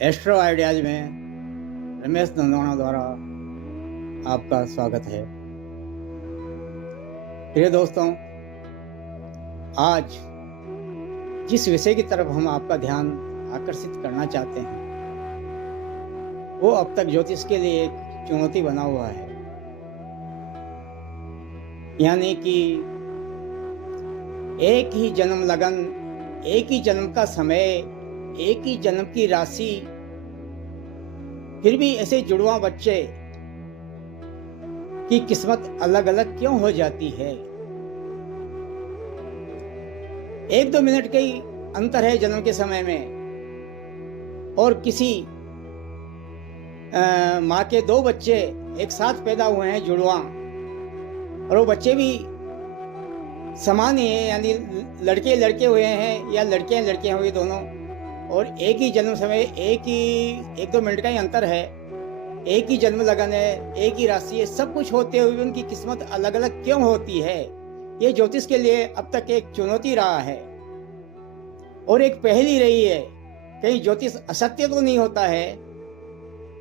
Astro ideas में रमेश नंदवाना द्वारा आपका स्वागत है। प्रिय दोस्तों, आज जिस विषय की तरफ हम आपका ध्यान आकर्षित करना चाहते हैं वो अब तक ज्योतिष के लिए एक चुनौती बना हुआ है। यानी कि एक ही जन्म लगन, एक ही जन्म का समय, एक ही जन्म की राशि, फिर भी ऐसे जुड़वा बच्चे की किस्मत अलग अलग क्यों हो जाती है। 1-2 मिनट का ही अंतर है जन्म के समय में, और किसी माँ के 2 बच्चे एक साथ पैदा हुए हैं जुड़वा, और वो बच्चे भी समान ही हैं, यानी लड़के लड़के हुए हैं या लड़कियां लड़कियां हुई दोनों, और एक ही जन्म समय, एक ही 1-2 मिनट का ही अंतर है, एक ही जन्म लगन है, एक ही राशि है, सब कुछ होते हुए उनकी किस्मत अलग अलग क्यों होती है। ये ज्योतिष के लिए अब तक एक चुनौती रहा है और एक पहेली रही है। कहीं ज्योतिष असत्य तो नहीं होता है।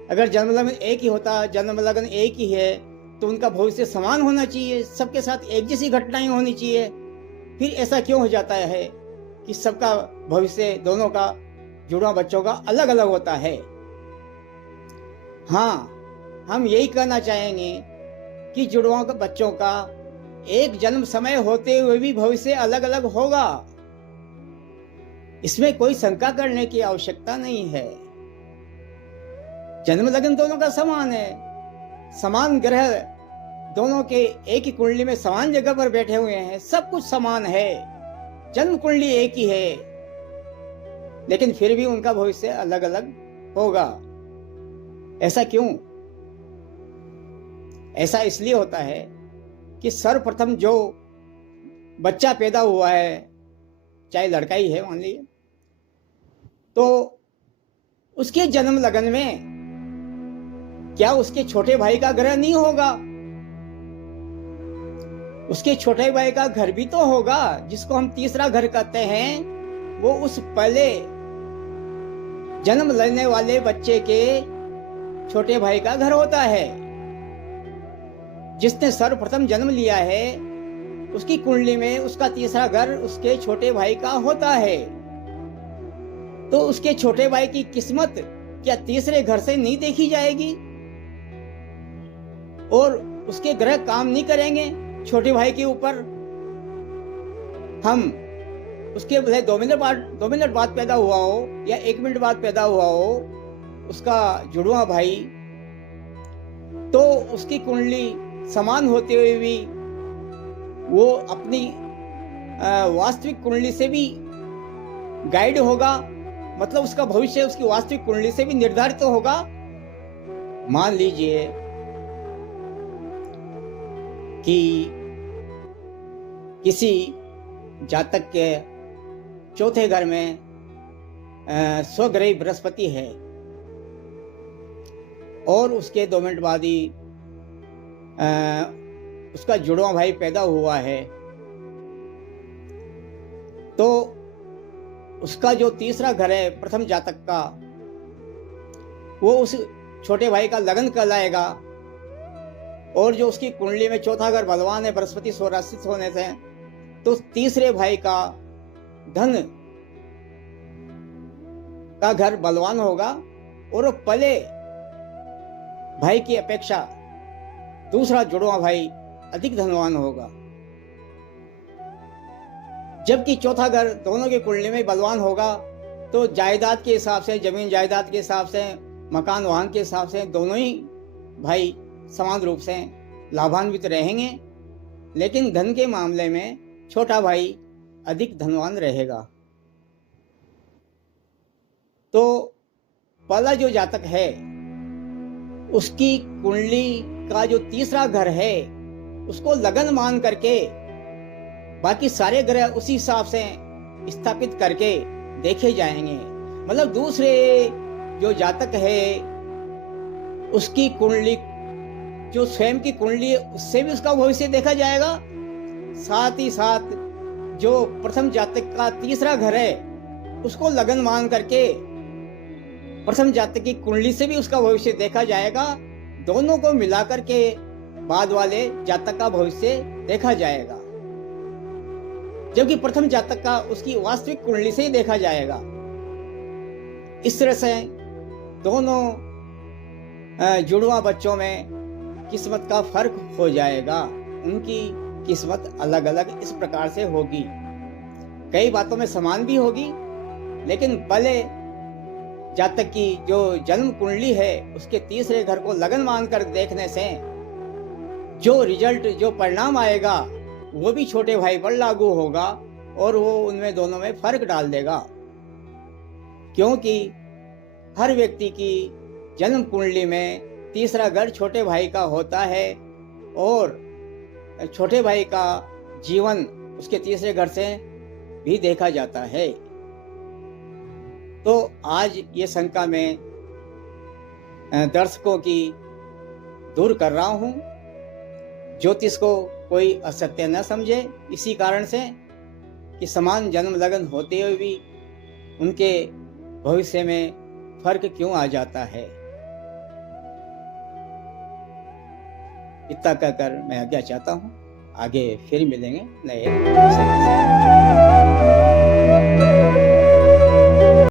अगर जन्म लगन एक ही होता, जन्म लगन एक ही है, तो उनका भविष्य समान होना चाहिए, सबके साथ एक जैसी घटनाएं होनी चाहिए। फिर ऐसा क्यों हो जाता है कि सबका भविष्य, दोनों का, जुड़वा बच्चों का अलग अलग होता है। हाँ, हम यही कहना चाहेंगे कि जुड़वा बच्चों का एक जन्म समय होते हुए भी भविष्य अलग अलग होगा। इसमें कोई शंका करने की आवश्यकता नहीं है। जन्म लगन दोनों का समान है, समान ग्रह दोनों के एक ही कुंडली में समान जगह पर बैठे हुए हैं, सब कुछ समान है, जन्म कुंडली एक ही है, लेकिन फिर भी उनका भविष्य अलग अलग होगा। ऐसा क्यों? ऐसा इसलिए होता है कि सर्वप्रथम जो बच्चा पैदा हुआ है, चाहे लड़का ही है मान लीजिए, तो उसके जन्म लगन में क्या उसके छोटे भाई का ग्रह नहीं होगा? उसके छोटे भाई का घर भी तो होगा, जिसको हम तीसरा घर कहते हैं। वो उस पहले जन्म लेने वाले बच्चे के छोटे भाई का घर होता है। जिसने सर्वप्रथम जन्म लिया है, उसकी कुंडली में उसका तीसरा घर उसके छोटे भाई का होता है। तो उसके छोटे भाई की किस्मत क्या तीसरे घर से नहीं देखी जाएगी? और उसके ग्रह काम नहीं करेंगे छोटे भाई के ऊपर? हम उसके भले 2 मिनट बाद पैदा हुआ हो या 1 मिनट बाद पैदा हुआ हो उसका जुड़वा भाई, तो उसकी कुंडली समान होते हुए भी वो अपनी वास्तविक कुंडली से भी गाइड होगा। मतलब उसका भविष्य उसकी वास्तविक कुंडली से भी निर्धारित होगा। मान लीजिए कि किसी जातक के चौथे घर में स्वग्रही बृहस्पति है, और उसके 2 मिनट बाद ही उसका जुड़वा भाई पैदा हुआ है, तो उसका जो तीसरा घर है प्रथम जातक का, वो उस छोटे भाई का लगन कहलाएगा। और जो उसकी कुंडली में चौथा घर बलवान है, बृहस्पति स्वराशित होने से, तो तीसरे भाई का धन का घर बलवान होगा, और पहले भाई की अपेक्षा दूसरा जुड़वा भाई अधिक धनवान होगा। जबकि चौथा घर दोनों की कुंडली में बलवान होगा, तो जायदाद के हिसाब से, जमीन जायदाद के हिसाब से, मकान वाहन के हिसाब से दोनों ही भाई समान रूप से लाभान्वित रहेंगे, लेकिन धन के मामले में छोटा भाई अधिक धनवान रहेगा। तो पहला जो जातक है उसकी कुंडली का जो तीसरा घर है उसको लगन मान करके बाकी सारे ग्रह उसी हिसाब से स्थापित करके देखे जाएंगे। मतलब दूसरे जो जातक है उसकी कुंडली, जो स्वयं की कुंडली है, उससे भी उसका भविष्य देखा जाएगा। साथ ही साथ जो प्रथम जातक का तीसरा घर है उसको लगन मान करके प्रथम जातक की कुंडली से भी उसका भविष्य देखा जाएगा, दोनों को मिलाकर के बाद वाले जातक का भविष्य देखा जाएगा, जबकि प्रथम जातक का उसकी वास्तविक कुंडली से ही देखा जाएगा। इस तरह से दोनों जुड़वा बच्चों में किस्मत का फर्क हो जाएगा, उनकी किस्मत अलग अलग इस प्रकार से होगी। कई बातों में समान भी होगी, लेकिन पहले जातक की जो जन्म कुंडली है उसके तीसरे घर को लगन मानकर देखने से जो रिजल्ट, जो परिणाम आएगा वो भी छोटे भाई पर लागू होगा और वो उनमें दोनों में फर्क डाल देगा, क्योंकि हर व्यक्ति की जन्म कुंडली में तीसरा घर छोटे भाई का होता है और छोटे भाई का जीवन उसके तीसरे घर से भी देखा जाता है। तो आज ये शंका मैं दर्शकों की दूर कर रहा हूँ। ज्योतिष को कोई असत्य न समझे, इसी कारण से कि समान जन्म लगन होते हुए भी उनके भविष्य में फर्क क्यों आ जाता है। इतना कहकर मैं आज्ञा चाहता हूँ, आगे फिर मिलेंगे नए विषय के साथ।